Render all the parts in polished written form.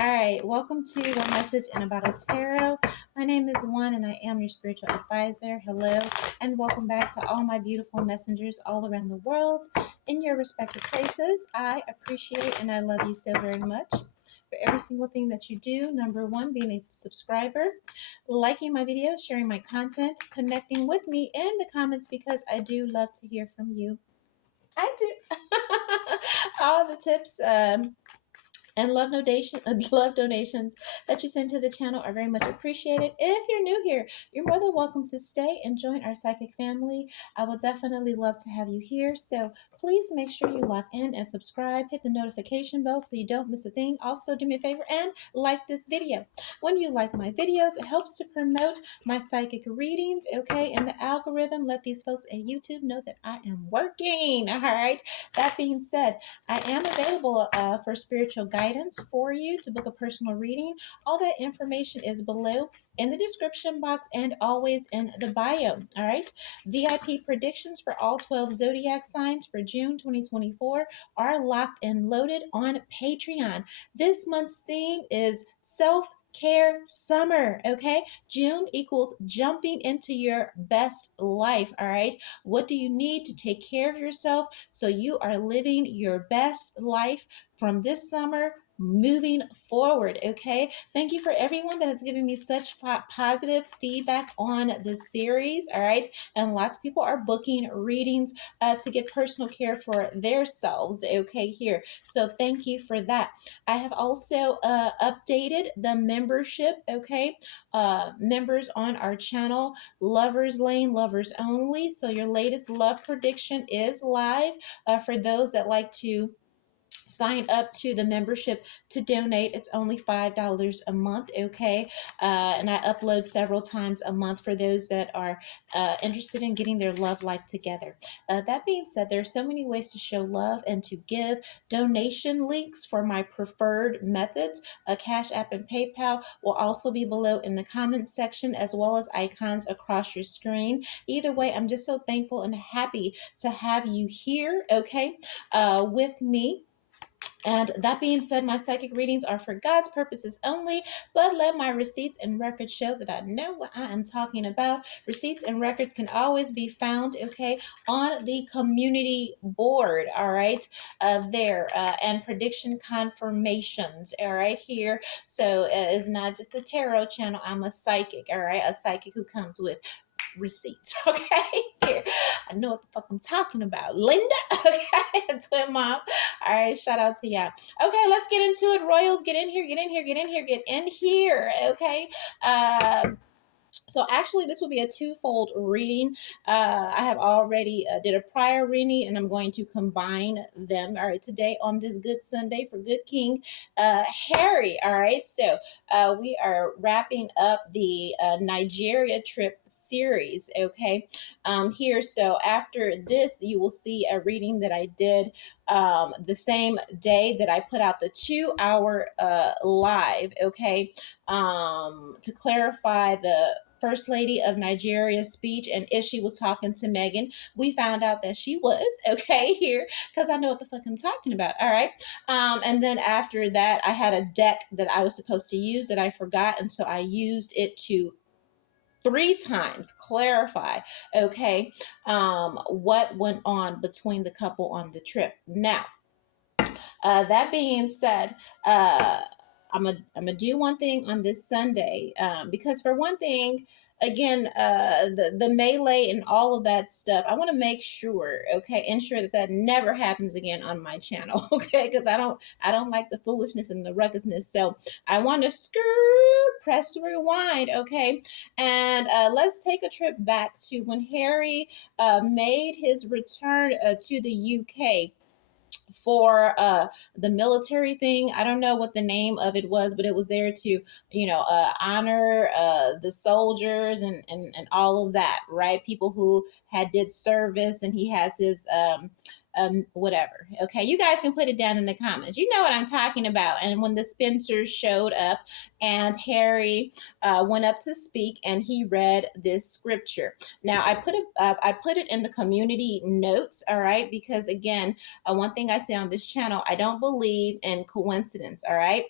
All right, welcome to A Message in a Bottle Tarot. My name is O.N.E and I am your spiritual advisor. Hello, and welcome back to all my beautiful messengers all around the world in your respective places. I appreciate and I love you so very much for every single thing that you do. Number one, being a subscriber, liking my videos, sharing my content, connecting with me in the comments because I do love to hear from you. I do. All the tips, and love donations that you send to the channel are very much appreciated. If you're new here, you're more than welcome to stay and join our psychic family. I will definitely love to have you here. So please make sure you lock in and subscribe. Hit the notification bell so you don't miss a thing. Also, do me a favor and like this video. When you like my videos, it helps to promote my psychic readings, okay? And the algorithm, let these folks at YouTube know that I am working, all right? That being said, I am available for spiritual guidance for you to book a personal reading. All that information is below in the description box and always in the bio. All right. VIP predictions for all 12 zodiac signs for June 2024 are locked and loaded on Patreon. This month's theme is self-care summer. Okay. June equals jumping into your best life. All right. What do you need to take care of yourself so you are living your best life from this summer moving forward? Okay, thank you for everyone that has given me such positive feedback on this series. All right, and lots of people are booking readings to get personal care for themselves. Okay, here, so thank you for that. I have also updated the membership. Okay, members on our channel, Lovers Lane, Lovers Only. So your latest love prediction is live for those that like to sign up to the membership to donate. It's only $5 a month, okay? And I upload several times a month for those that are interested in getting their love life together. That being said, there are so many ways to show love and to give. Donation links for my preferred methods, Cash App and PayPal, will also be below in the comments section, as well as icons across your screen. Either way, I'm just so thankful and happy to have you here, okay, with me. And that being said, my psychic readings are for God's purposes only, but let my receipts and records show that I know what I am talking about. Receipts and records can always be found, okay, on the community board, all right, and prediction confirmations, all right, here. So it's not just a tarot channel. I'm a psychic, all right, a psychic who comes with receipts. Okay, here, I know what the fuck I'm talking about, Linda. Okay, twin mom. All right, shout out to y'all. Okay, let's get into it. Royals, get in here, get in here, get in here, get in here. Okay. So actually, this will be a twofold reading. I have already did a prior reading, and I'm going to combine them. All right, today on this Good Sunday for Good King Harry. All right, so we are wrapping up the Nigeria trip series. Okay, here. So after this, you will see a reading that I did the same day that I put out the 2-hour live. Okay, to clarify the First Lady of Nigeria's speech and if she was talking to Meghan. We found out that she was, okay, here, because I know what the fuck I'm talking about. All right. And then after that, I had a deck that I was supposed to use that I forgot. And so I used it to 3 times clarify, okay, what went on between the couple on the trip. Now, that being said, I'm gonna do one thing on this Sunday, because for one thing, again, the melee and all of that stuff, I want to make sure, okay, ensure that that never happens again on my channel, okay, because I don't like the foolishness and the ruckusness. So I want to press rewind, okay, and let's take a trip back to when Harry made his return to the UK for the military thing. I don't know what the name of it was, but it was there to, honor the soldiers and all of that, right? People who had did service, and he has his whatever. Okay, you guys can put it down in the comments. You know what I'm talking about. And when the Spencers showed up and Harry went up to speak and he read this scripture. Now I put it in the community notes, all right, because again, one thing I say on this channel, I don't believe in coincidence, all right.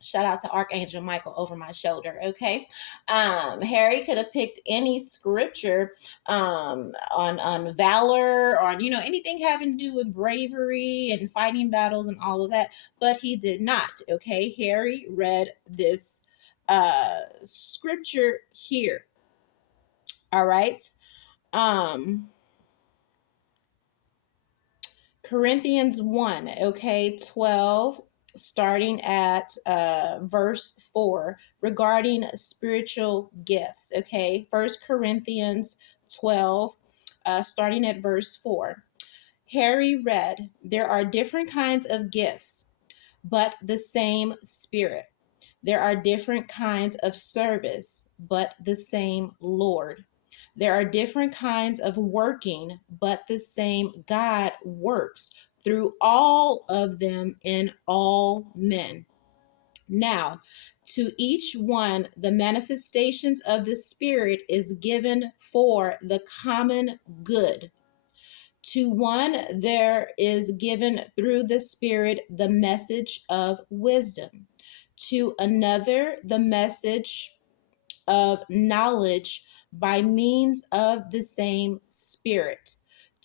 Shout out to Archangel Michael over my shoulder. Okay. Harry could have picked any scripture on valor, or anything having to do with bravery and fighting battles and all of that, but he did not. Okay. Harry read this scripture here. All right. Um Corinthians 1, okay, 12, starting at verse 4, regarding spiritual gifts, okay? First Corinthians 12, starting at verse 4. Harry read, "There are different kinds of gifts, but the same Spirit. There are different kinds of service, but the same Lord. There are different kinds of working, but the same God works through all of them in all men. Now, to each one, the manifestations of the Spirit is given for the common good. To one, there is given through the Spirit the message of wisdom. To another, the message of knowledge by means of the same Spirit.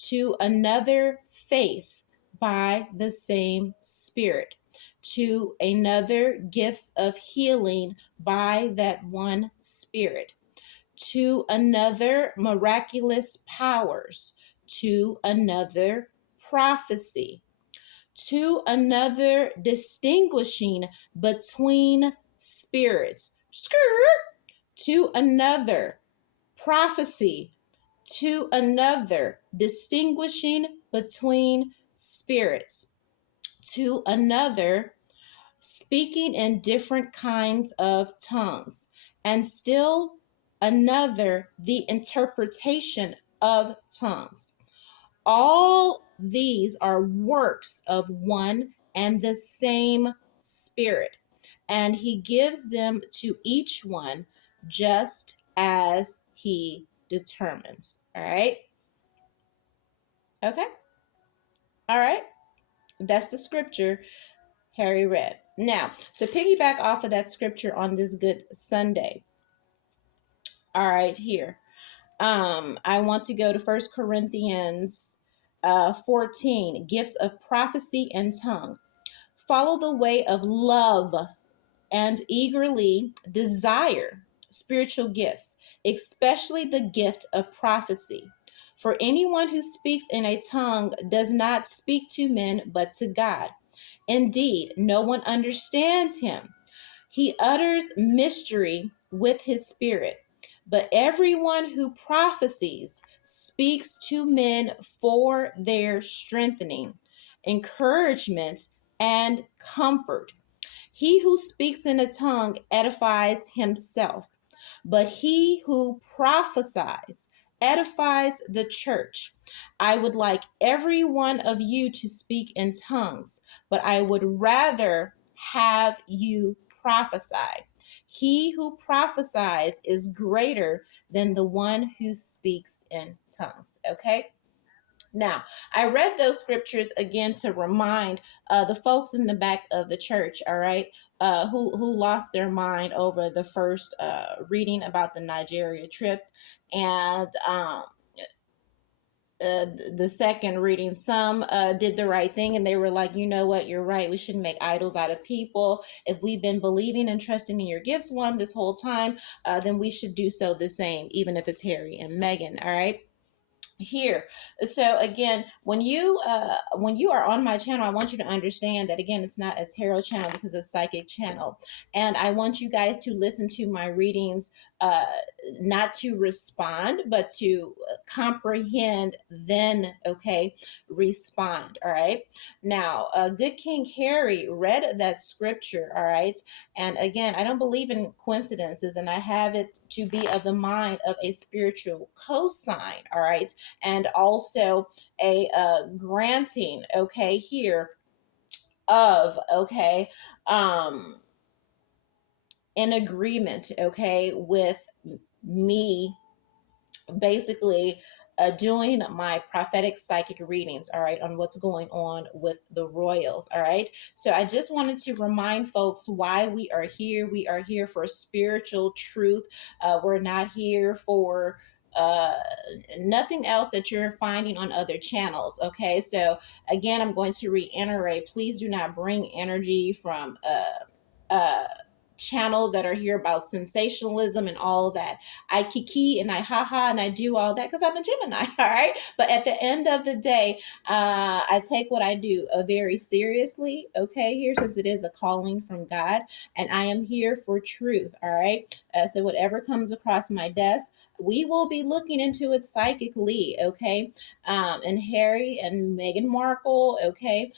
To another, faith by the same Spirit. To another, gifts of healing by that one Spirit. To another, miraculous powers. To another, prophecy. To another, distinguishing between spirits. To another, prophecy. To another, distinguishing between spirits. To another, speaking in different kinds of tongues. And still another, the interpretation of tongues. All these are works of one and the same Spirit, and He gives them to each one just as He determines. All right? Okay? All right? That's the scripture Harry read. Now, to piggyback off of that scripture on this Good Sunday, all right, here. I want to go to First Corinthians 14, gifts of prophecy and tongue. Follow the way of love and eagerly desire spiritual gifts, especially the gift of prophecy. For anyone who speaks in a tongue does not speak to men but to God. Indeed, no one understands him. He utters mystery with his spirit. But everyone who prophesies speaks to men for their strengthening, encouragement, and comfort. He who speaks in a tongue edifies himself, but he who prophesies edifies the church. I would like every one of you to speak in tongues, but I would rather have you prophesy. He who prophesies is greater than the one who speaks in tongues. Okay? Now, I read those scriptures again to remind the folks in the back of the church, all right, who lost their mind over the first reading about the Nigeria trip, and the second reading. Some did the right thing and they were like, you know what, you're right. We shouldn't make idols out of people. If we've been believing and trusting in your gifts, one, this whole time, then we should do so the same, even if it's Harry and Meghan, all right? Here, so again, when you are on my channel, I want you to understand that again, it's not a tarot channel, this is a psychic channel, and I want you guys to listen to my readings, uh not to respond, but to comprehend, then okay, respond. All right, now good King Harry read that scripture, all right, and again, I don't believe in coincidences, and I have it to be of the mind of a spiritual cosign, all right, and also a granting, okay, here of, okay, an agreement, okay, with me basically doing my prophetic psychic readings, all right, on what's going on with the royals, all right. So I just wanted to remind folks why we are here. We are here for spiritual truth. We're not here for uh nothing else that you're finding on other channels. Okay, so again, I'm going to reiterate, please do not bring energy from uh channels that are here about sensationalism and all that. I kiki and I haha and I do all that because I'm a Gemini, all right? But at the end of the day, I take what I do very seriously, okay? Here, since it is a calling from God, and I am here for truth, all right? So whatever comes across my desk, we will be looking into it psychically, okay? And Harry and Meghan Markle, okay,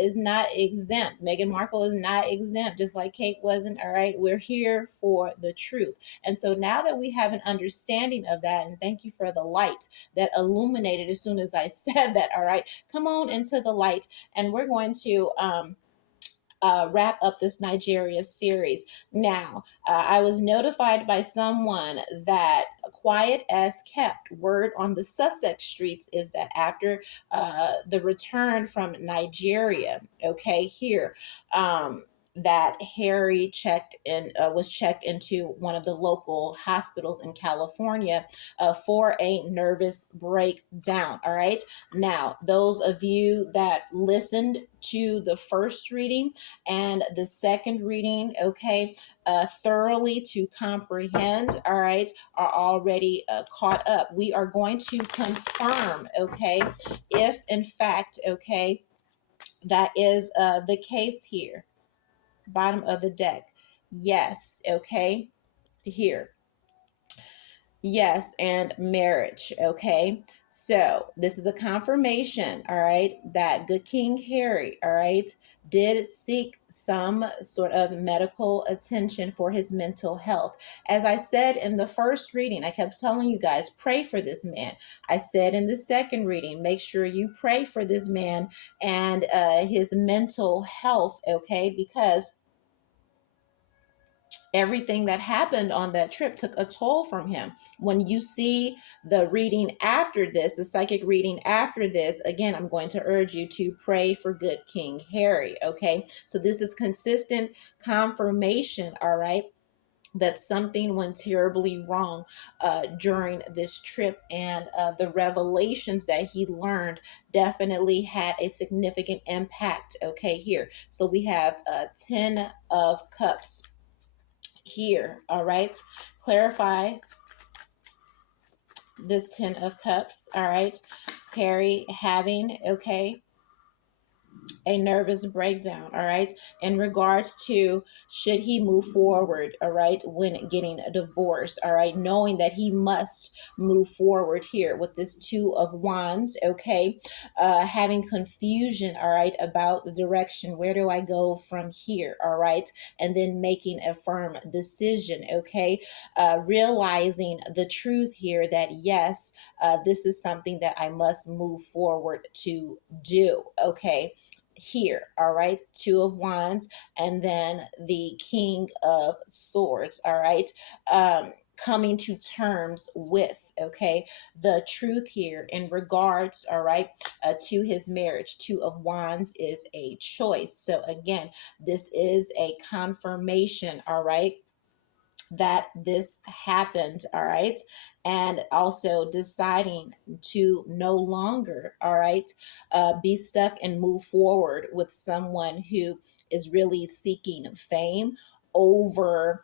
is not exempt. Meghan Markle is not exempt, just like Kate wasn't. All right, we're here for the truth. And so now that we have an understanding of that, and thank you for the light that illuminated as soon as I said that. All right, come on into the light, and we're going to wrap up this Nigeria series. Now, I was notified by someone that quiet as kept. Word on the Sussex streets is that after the return from Nigeria, okay, here, that Harry checked in, was checked into one of the local hospitals in California for a nervous breakdown. All right. Now, those of you that listened to the first reading and the second reading, okay, thoroughly to comprehend, all right, are already caught up. We are going to confirm, okay, if in fact, okay, that is the case here. Bottom of the deck. Yes, okay, here. Yes, and marriage, okay? So this is a confirmation, all right, that good King Harry, all right, did seek some sort of medical attention for his mental health. As I said in the first reading, I kept telling you guys, pray for this man. I said in the second reading, make sure you pray for this man and his mental health, okay, because everything that happened on that trip took a toll from him. When you see the reading after this, the psychic reading after this, again, I'm going to urge you to pray for good King Harry, okay? So this is consistent confirmation, all right, that something went terribly wrong during this trip, and the revelations that he learned definitely had a significant impact, okay, here. So we have 10 of Cups here, all right. Clarify this 10 of Cups, all right. Harry having, okay, a nervous breakdown, all right, in regards to should he move forward, all right, when getting a divorce, all right, knowing that he must move forward here with this Two of Wands, okay, having confusion, all right, about the direction, where do I go from here, all right, and then making a firm decision, okay, realizing the truth here that yes, this is something that I must move forward to do, okay, here, all right, Two of Wands, and then the King of Swords, all right, coming to terms with, okay, the truth here in regards, all right, to his marriage. Two of Wands is a choice. So again, this is a confirmation, all right, that this happened, all right, and also deciding to no longer, all right, be stuck and move forward with someone who is really seeking fame over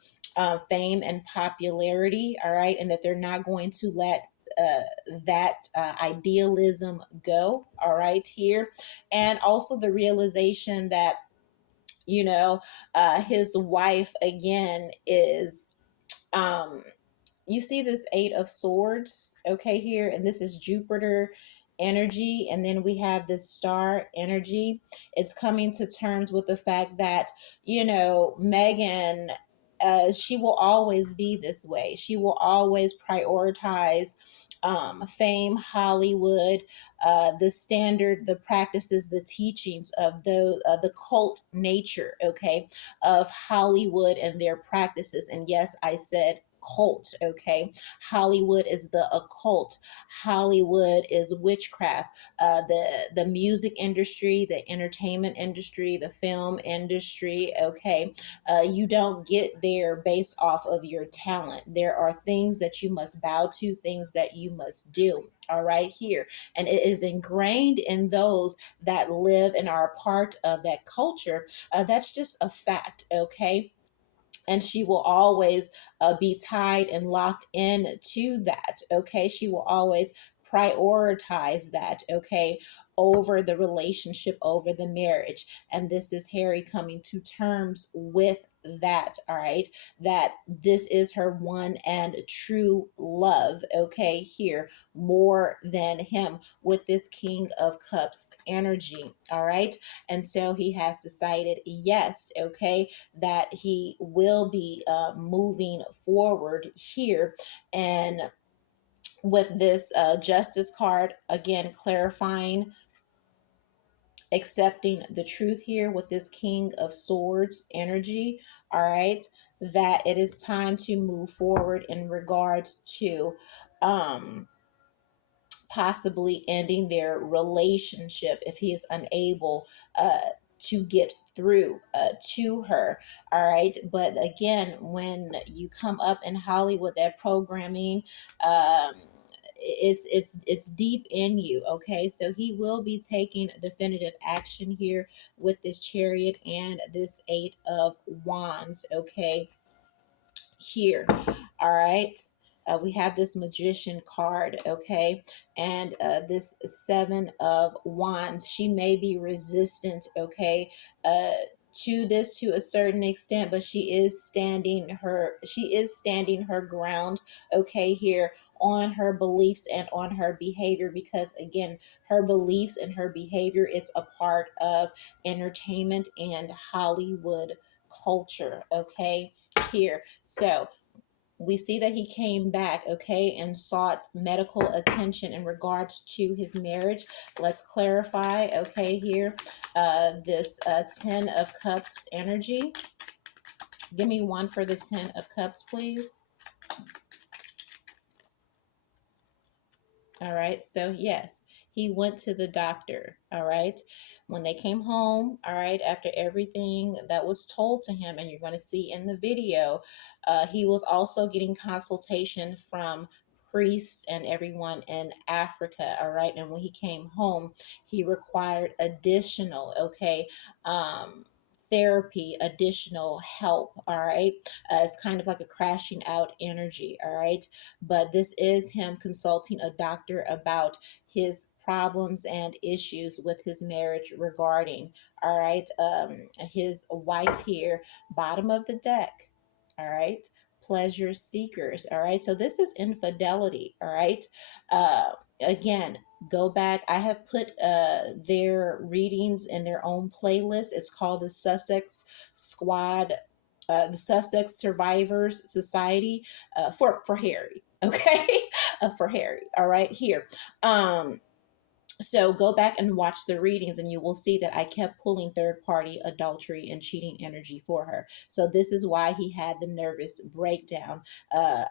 fame and popularity, all right, and that they're not going to let that idealism go, all right, here, and also the realization that, you know, his wife again is um you see this Eight of Swords, okay, here, and this is Jupiter energy, and then we have this star energy. It's coming to terms with the fact that, you know, Megan, she will always be this way. She will always prioritize fame, Hollywood, the standard, the practices, the teachings of the cult nature, okay, of Hollywood and their practices. And yes, I said occult, okay? Hollywood is the occult. Hollywood is witchcraft. The music industry, the entertainment industry, the film industry, okay? You don't get there based off of your talent. There are things that you must bow to, things that you must do. All right, here. And it is ingrained in those that live and are a part of that culture. That's just a fact, okay? And she will always be tied and locked in to that, okay? She will always prioritize that, okay, over the relationship, over the marriage. And this is Harry coming to terms with that, all right? That this is her one and true love, okay? Here, more than him, with this King of Cups energy, all right? And so he has decided, yes, okay, that he will be moving forward here. And with this justice card, again, clarifying, accepting the truth here with this King of Swords energy, all right, that it is time to move forward in regards to possibly ending their relationship if he is unable to get through to her. All right. But again, when you come up in Hollywood, that programming, it's deep in you. Okay, so he will be taking definitive action here with this Chariot and this Eight of Wands. Okay, here. All right. We have this Magician card, okay, and this Seven of Wands. She may be resistant, okay, to this to a certain extent, but she is standing her ground, okay, here on her beliefs and on her behavior, because again, her beliefs and her behavior, it's a part of entertainment and Hollywood culture, okay, here. So we see that he came back, okay, and sought medical attention in regards to his marriage. Let's clarify, okay, here, this Ten of Cups energy. Give me one for the Ten of Cups, please. All right, so yes, he went to the doctor. All right, when they came home, all right, after everything that was told to him, and you're going to see in the video, he was also getting consultation from priests and everyone in Africa. All right, and when he came home, he required additional, okay, therapy, additional help. All right, it's kind of like a crashing out energy. All right, but this is him consulting a doctor about his problems and issues with his marriage regarding, all right, his wife here, bottom of the deck, all right, pleasure seekers, all right, so this is infidelity, all right. Again, go back, I have put their readings in their own playlist. It's called the Sussex Squad, the Sussex Survivors Society, for Harry, okay, for Harry. All right, here. So go back and watch the readings, and you will see that I kept pulling third party adultery and cheating energy for her. So this is why he had the nervous breakdown,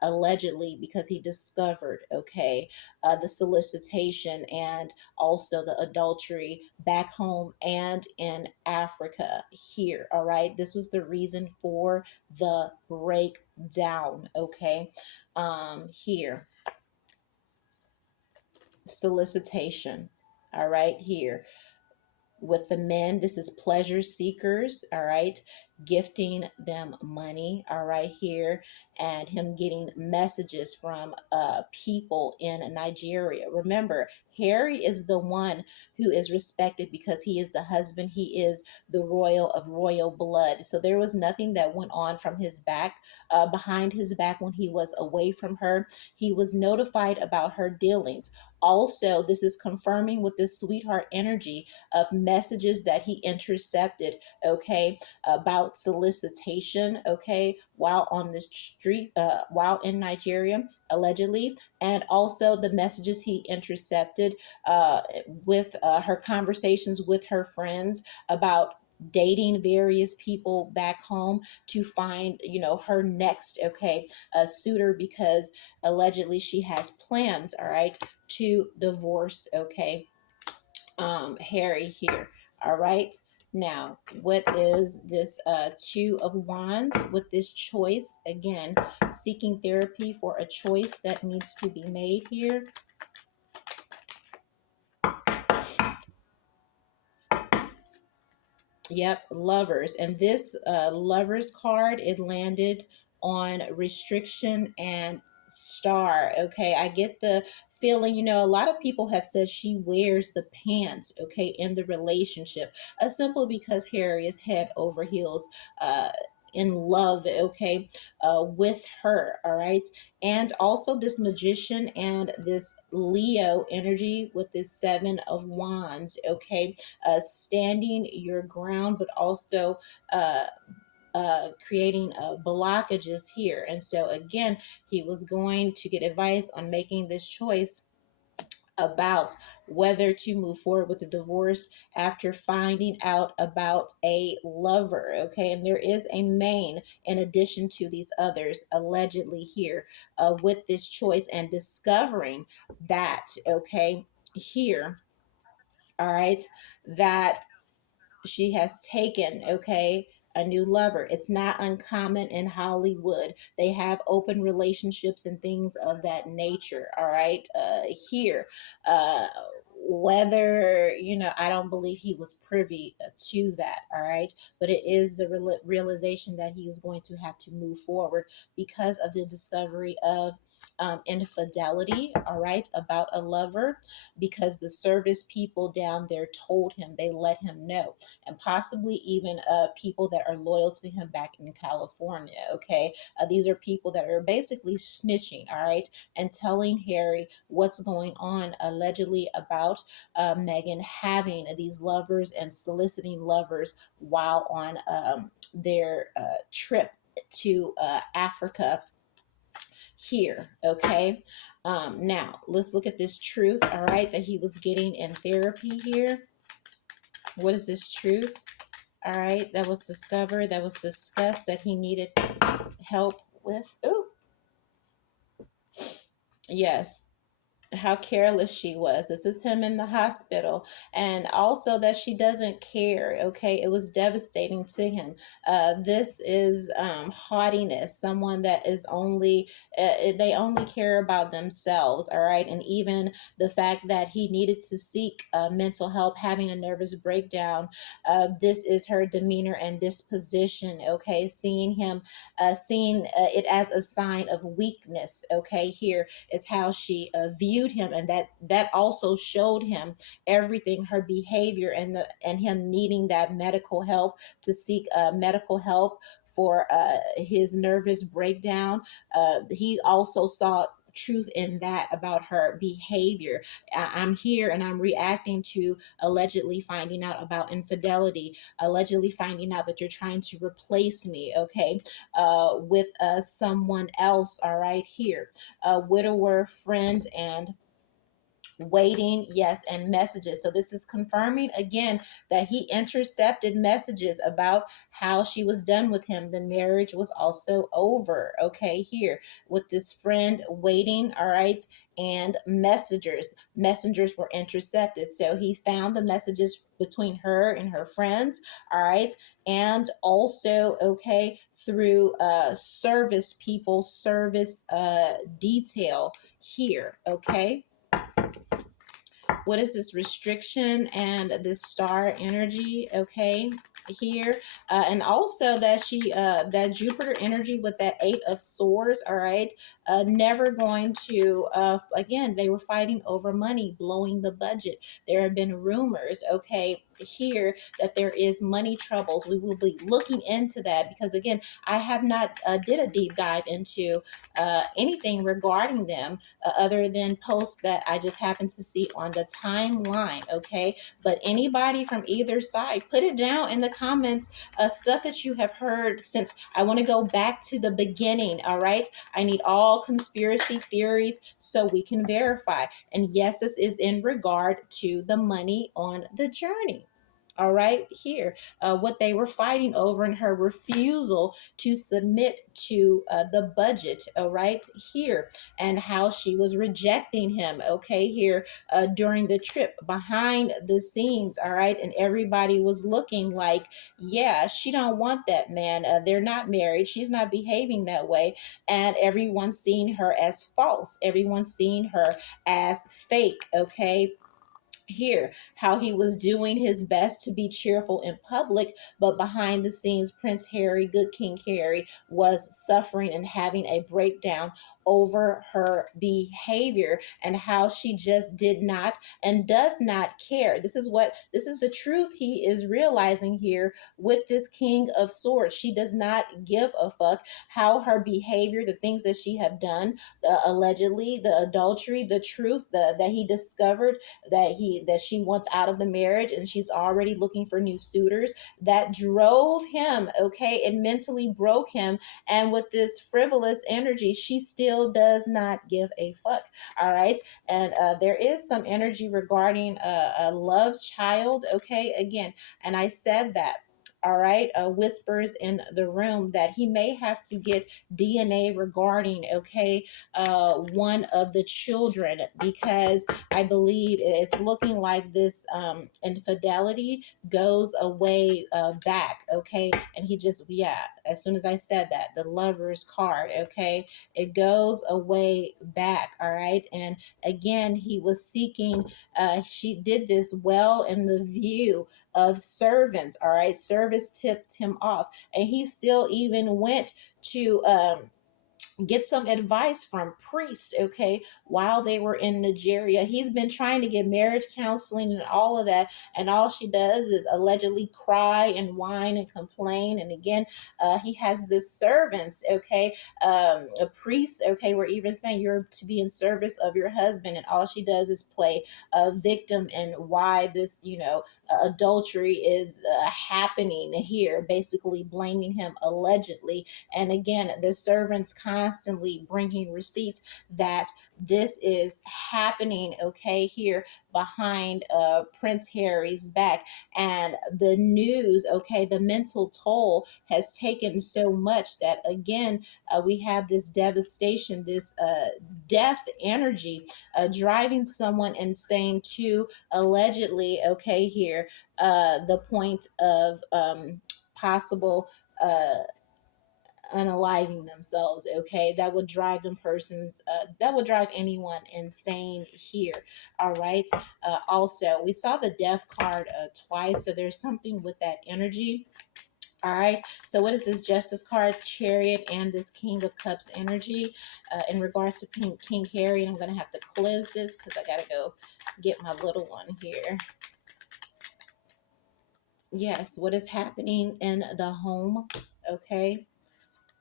allegedly, because he discovered, okay, the solicitation and also the adultery back home and in Africa here. All right, this was the reason for the breakdown, okay, here, solicitation. All right, here with the men, this is pleasure seekers, all right, gifting them money, all right, here, and him getting messages from people in Nigeria. Remember, Harry is the one who is respected because he is the husband, he is the royal of royal blood. So there was nothing that went on from his back, behind his back, when he was away from her. He was notified about her dealings. Also, this is confirming with this sweetheart energy of messages that he intercepted, okay, about solicitation, okay, while on the street, while in Nigeria, allegedly, and also the messages he intercepted with her conversations with her friends about dating various people back home to find, her next, okay, suitor, because allegedly she has plans, all right, to divorce, okay, Harry here. All right. Now, what is this Two of Wands with this choice? Again, seeking therapy for a choice that needs to be made here. Yep, lovers. And this lovers card, it landed on restriction and star. Okay, I get the feeling, a lot of people have said she wears the pants, okay, in the relationship, simply because Harry is head over heels. In love, okay, with her, all right, and also this magician and this Leo energy with this Seven of Wands, okay, standing your ground, but also creating blockages here. And so, again, he was going to get advice on making this choice about whether to move forward with the divorce after finding out about a lover. Okay, and there is a main in addition to these others allegedly here with this choice and discovering that, okay, here, all right, that she has taken, okay, a new lover. It's not uncommon in Hollywood. They have open relationships and things of that nature, all right, here. uh whether, I don't believe he was privy to that, all right, but it is the realization that he is going to have to move forward because of the discovery of infidelity, all right, about a lover, because the service people down there told him, they let him know, and possibly even people that are loyal to him back in California. Okay, these are people that are basically snitching, all right, and telling Harry what's going on allegedly about Meghan having these lovers and soliciting lovers while on their trip to Africa here. Okay, now let's look at this truth, all right, that he was getting in therapy here. What is this truth? All right, that was discovered, that was discussed, that he needed help with. Ooh, yes, how careless she was. This is him in the hospital. And also that she doesn't care. Okay, it was devastating to him. This is haughtiness, someone that is only they only care about themselves, all right. And even the fact that he needed to seek mental help, having a nervous breakdown, this is her demeanor and disposition. Okay, seeing him seeing it as a sign of weakness. Okay, here is how she viewed him, and that also showed him everything, her behavior, and him needing that medical help, to seek medical help for his nervous breakdown. He also saw truth in that about her behavior. I'm here and I'm reacting to allegedly finding out about infidelity, allegedly finding out that you're trying to replace me, okay, with someone else, all right, here. A widower, friend, and waiting, yes, and messages. So this is confirming again that he intercepted messages about how she was done with him. The marriage was also over, okay, here with this friend waiting, all right, and messengers were intercepted. So he found the messages between her and her friends, all right, and also, okay, through service people, service detail here, okay. What is this restriction and this star energy, okay, here, and also that that Jupiter energy with that Eight of Swords, all right, never going to again, they were fighting over money, blowing the budget. There have been rumors, okay, here, that there is money troubles. We will be looking into that, because again, I have not did a deep dive into anything regarding them, other than posts that I just happen to see on the timeline, okay? But anybody from either side, put it down in the comments, stuff that you have heard, since I want to go back to the beginning, all right? I need all conspiracy theories so we can verify. And yes, this is in regard to the money on the journey. all right, here, what they were fighting over and her refusal to submit to the budget, all right, here, and how she was rejecting him, okay, here, during the trip behind the scenes, all right, and everybody was looking like, yeah, she don't want that man. They're not married. She's not behaving that way, and everyone's seeing her as false. Everyone's seeing her as fake, okay, here, how he was doing his best to be cheerful in public, but behind the scenes, Prince Harry, good King Harry, was suffering and having a breakdown over her behavior, and how she just did not and does not care. This is the truth he is realizing here with this King of Swords. She does not give a fuck how her behavior, the things that she have done, allegedly, the adultery, the truth that he discovered, that she wants out of the marriage, and she's already looking for new suitors, that drove him, okay, and mentally broke him. And with this frivolous energy, she still does not give a fuck, all right. And there is some energy regarding a love child, okay, again, and I said that, all right, whispers in the room that he may have to get DNA regarding, okay, one of the children, because I believe it's looking like this infidelity goes away back, okay? And he just, yeah, as soon as I said that, the Lover's card, okay? It goes away back, all right? And again, he was seeking, she did this well in the view of servants, all right? Service tipped him off, and he still even went to get some advice from priests, okay, while they were in Nigeria. He's been trying to get marriage counseling and all of that, and all she does is allegedly cry and whine and complain. And again, he has the servants, okay, a priest, okay, we're even saying you're to be in service of your husband, and all she does is play a victim, and why this, adultery is happening here, basically blaming him allegedly. And again, the servants constantly bringing receipts that this is happening, okay, here behind Prince Harry's back. And the news, okay, the mental toll has taken so much that, again, we have this devastation, this death energy, driving someone insane to allegedly, okay, here, the point of possible unaliving themselves, okay, that would drive that would drive anyone insane here, all right. Also, we saw the death card twice, so there's something with that energy. All right, so what is this Justice card, Chariot, and this King of Cups energy in regards to King Harry? And I'm going to have to close this because I got to go get my little one here. Yes, what is happening in the home, okay,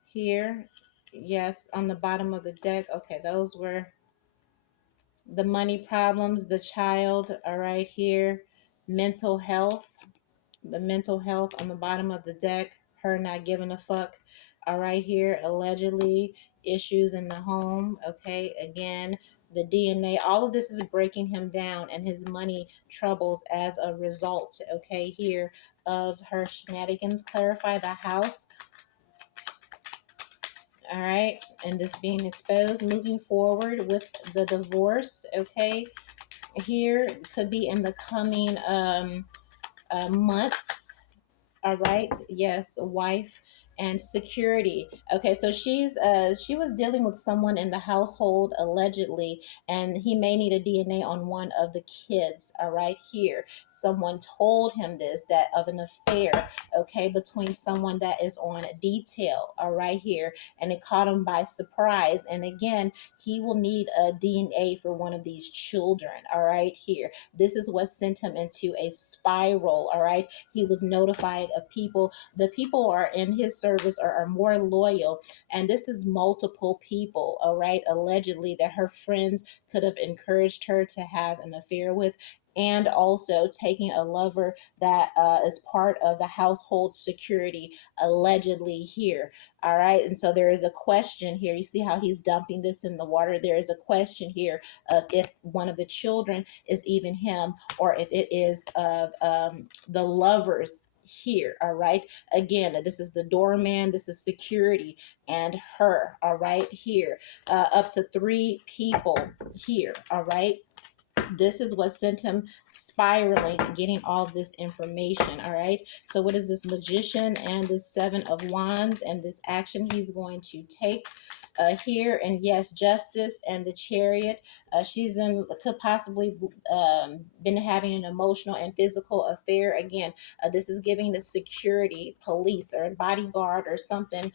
here. Yes, on the bottom of the deck. Okay, those were the money problems, the child, all right, here. Mental health, the mental health on the bottom of the deck, her not giving a fuck, all right, here. Allegedly, issues in the home, okay, again, the DNA, all of this is breaking him down, and his money troubles as a result, okay, here, of her shenanigans. Clarify the house, all right, and this being exposed. Moving forward with the divorce, okay, here could be in the coming months, all right, yes, wife and security. Okay, so she was dealing with someone in the household allegedly, and he may need a DNA on one of the kids, all right, here. Someone told him this, that of an affair, okay, between someone that is on detail, all right, here, and it caught him by surprise. And again, he will need a DNA for one of these children, all right, here. This is what sent him into a spiral, all right. He was notified of people. The people are in his service are more loyal, and this is multiple people, all right, allegedly, that her friends could have encouraged her to have an affair with. and also taking a lover that is part of the household security, allegedly here. All right. And so there is a question here. You see how he's dumping this in the water? There is a question here of if one of the children is even him, or if it is of the lovers here. All right. Again, this is the doorman, this is security, and her. All right. Here, up to 3 people here. All right. This is what sent him spiraling, getting all of this information. All right. So what is this magician and this 7 of wands and this action he's going to take here? And yes, justice and the chariot. She's in, could possibly been having an emotional and physical affair. Again, this is giving the security, police or bodyguard or something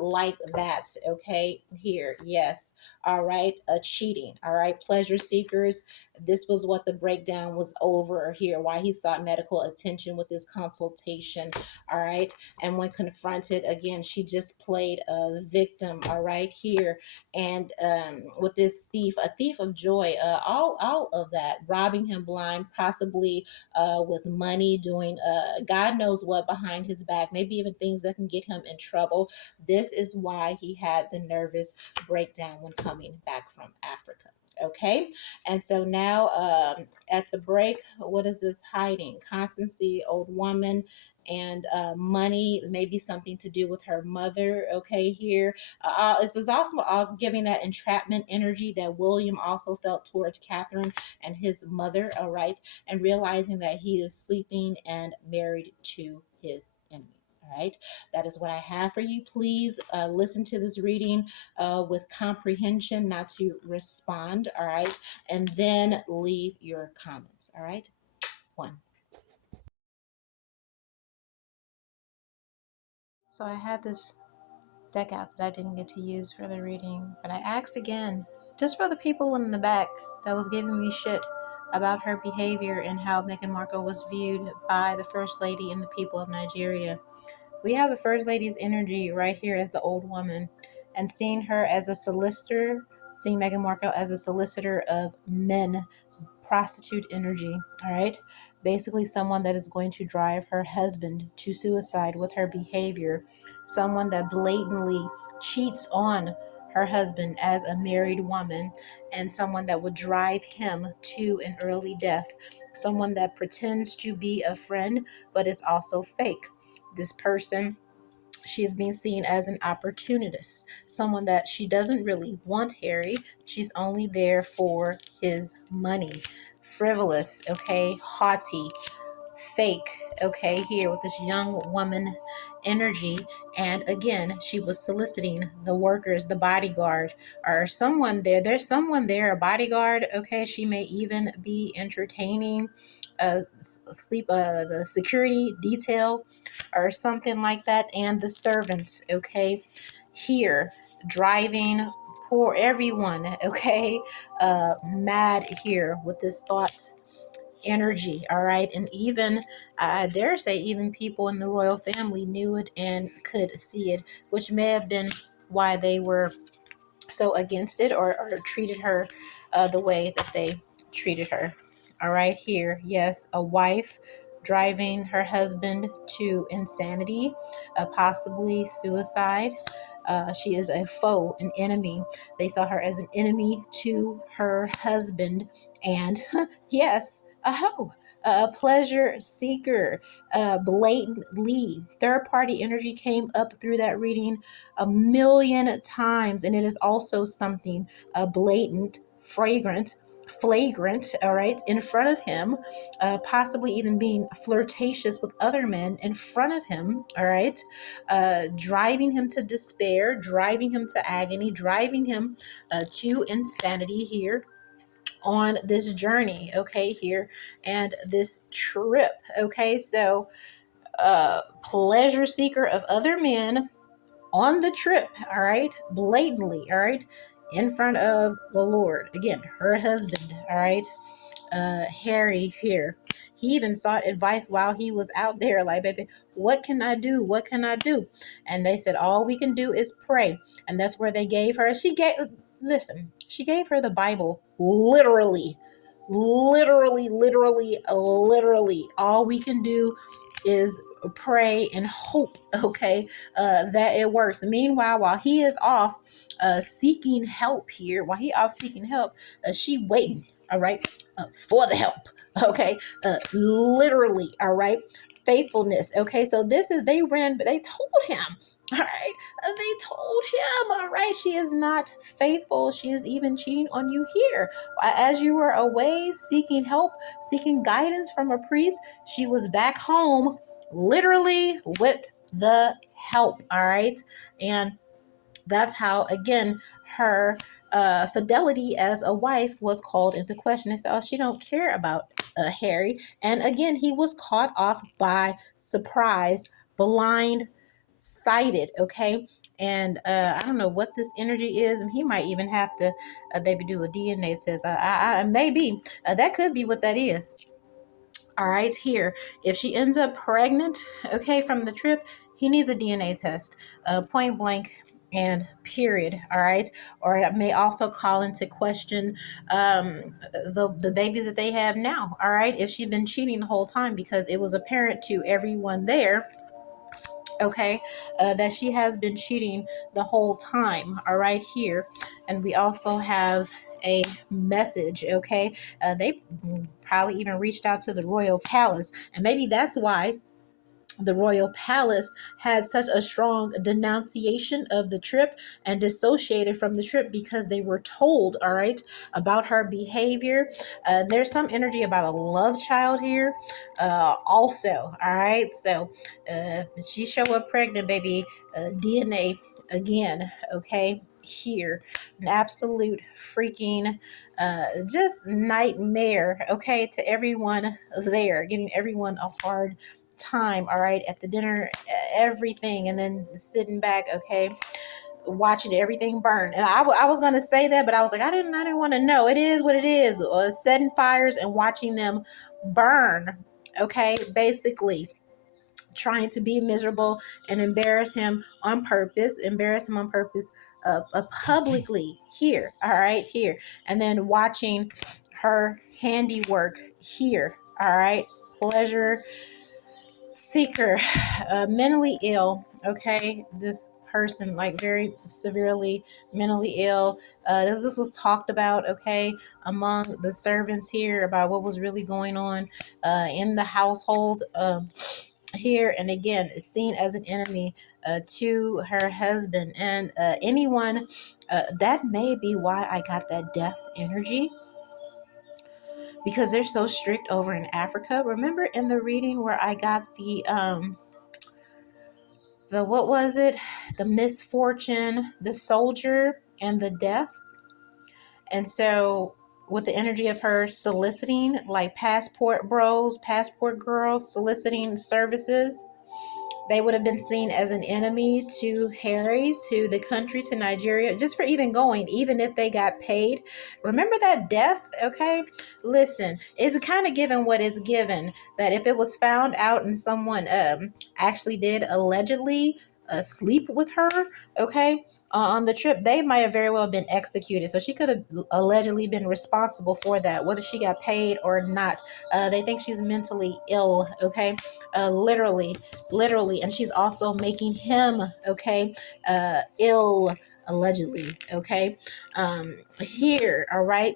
like that. Okay, here, yes. All right, cheating. All right, pleasure seekers. This was what the breakdown was over here, why he sought medical attention with this consultation. All right, and when confronted, again, she just played a victim. All right, here, and with this thief, a thief of joy, all of that, robbing him blind, possibly with money, doing God knows what behind his back, maybe even things that can get him in trouble. This is why he had the nervous breakdown when coming back from Africa. Okay, and so now at the break, what is this hiding? Constancy, old woman, and money, maybe something to do with her mother. Okay, here this is also giving that entrapment energy that William also felt towards Catherine and his mother. All right, and realizing that he is sleeping and married to his enemy. All right, that is what I have for you. Please listen to this reading with comprehension, not to respond. All right, and then leave your comments. All right, 1. So I had this deck out that I didn't get to use for the reading, but I asked again, just for the people in the back that was giving me shit about her behavior and how Meghan Markle was viewed by the First Lady and the people of Nigeria. We have the First Lady's energy right here as the old woman, and seeing her as a solicitor, seeing Meghan Markle as a solicitor of men, prostitute energy. All right, basically someone that is going to drive her husband to suicide with her behavior, someone that blatantly cheats on her husband as a married woman, and someone that would drive him to an early death, someone that pretends to be a friend but is also fake. This person, she's being seen as an opportunist, someone that she doesn't really want Harry. She's only there for his money. Frivolous, okay, haughty, fake, okay, here with this young woman energy. And again, she was soliciting the workers, the bodyguard, or someone there. There's someone there, a bodyguard, okay. She may even be entertaining the security detail or something like that, and the servants, okay, here driving poor everyone, okay, mad here with this thoughts energy. All right, and even I dare say even people in the royal family knew it and could see it, which may have been why they were so against it, or treated her the way that they treated her. All right, here, yes, a wife driving her husband to insanity, possibly suicide. She is a foe, an enemy. They saw her as an enemy to her husband, and yes, a hoe, a pleasure seeker, blatantly. Third party energy came up through that reading a million times, and it is also something blatant, flagrant, all right, in front of him, possibly even being flirtatious with other men in front of him, all right, driving him to despair, driving him to agony, driving him to insanity here on this journey, okay, here, and this trip, okay. So pleasure seeker of other men on the trip, all right, blatantly, all right, in front of the Lord, again, her husband, all right, Harry here. He even sought advice while he was out there, like, baby, what can I do? What can I do? And they said, all we can do is pray. And that's where they gave her, she gave her the Bible, literally, Literally, all we can do is pray and hope, okay, that it works. Meanwhile, while he is off seeking help here, she waiting, all right, for the help, okay, literally, all right, faithfulness, okay. So this is, they ran, but they told him, all right, they told him, all right, she is not faithful. She is even cheating on you here. As you were away seeking help, seeking guidance from a priest, she was back home, literally with the help, all right? And that's how, again, her fidelity as a wife was called into question. They said, oh, she don't care about Harry. And again, he was caught off by surprise, blind sighted, okay. And I don't know what this energy is, and he might even have to maybe do a DNA test. Maybe that could be what that is. All right, here, if she ends up pregnant, okay, from the trip, he needs a DNA test, point blank and period. All right, or it may also call into question the babies that they have now. All right, if she's been cheating the whole time, because it was apparent to everyone there, okay, that she has been cheating the whole time, all right, here. And we also have a message, okay. They probably even reached out to the royal palace, and maybe that's why the royal palace had such a strong denunciation of the trip and dissociated from the trip, because they were told, all right, about her behavior. There's some energy about a love child here, also, all right. So she show up pregnant, baby, DNA again, okay, here, an absolute freaking just nightmare, okay, to everyone there, giving everyone a hard time, all right, at the dinner, everything, and then sitting back, okay, watching everything burn. And I was going to say that, but I was like, I didn't want to know. It is what it is. Setting fires and watching them burn, okay, basically trying to be miserable and embarrass him on purpose, publicly here, all right, here, and then watching her handiwork here, all right, pleasure seeker, mentally ill, okay, this person, like, very severely mentally ill. This was talked about, okay, among the servants here, about what was really going on in the household, here. And again, it's seen as an enemy to her husband. And anyone, that may be why I got that death energy, because they're so strict over in Africa. Remember in the reading where I got the what was it? The misfortune, the soldier, and the death. And so with the energy of her soliciting, like passport bros, passport girls, soliciting services, they would have been seen as an enemy to Harry, to the country, to Nigeria, just for even going, even if they got paid. Remember that death, okay? Listen, it's kind of given what it's given, that if it was found out and someone actually did allegedly sleep with her, okay, on the trip, they might have very well been executed. So she could have allegedly been responsible for that, whether she got paid or not. They think she's mentally ill, okay? Literally, and she's also making him, okay, ill, allegedly, okay, here, all right.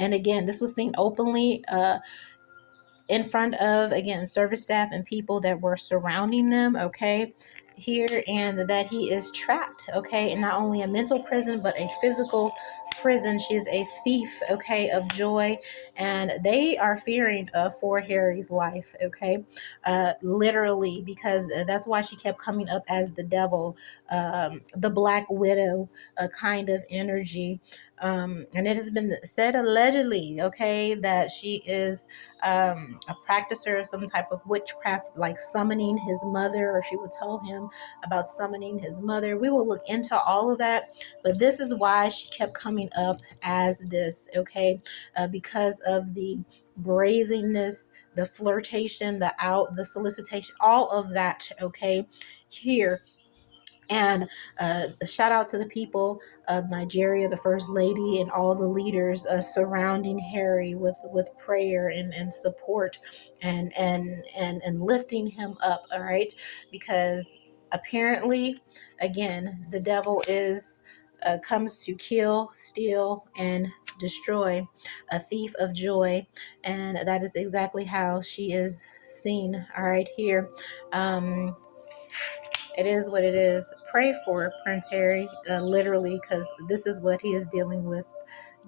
And again, this was seen openly in front of, again, service staff and people that were surrounding them, okay, here. And that he is trapped, okay, in not only a mental prison but a physical prison. She is a thief, okay, of joy, and they are fearing for Harry's life, okay, literally, because that's why she kept coming up as the devil, the Black Widow kind of energy. And it has been said allegedly, okay, that she is a practicer of some type of witchcraft, like summoning his mother, or she would tell him about summoning his mother. We will look into all of that, but this is why she kept coming up as this, okay, because of the brazenness, the flirtation, the solicitation, all of that, okay, here. And shout out to the people of Nigeria, the First Lady, and all the leaders surrounding Harry with prayer and support and lifting him up. All right, because apparently, again, the devil is comes to kill, steal, and destroy, a thief of joy, and that is exactly how she is seen. All right, here. It is what it is. Pray for Prince Harry, literally, because this is what he is dealing with.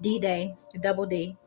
D-Day, double D.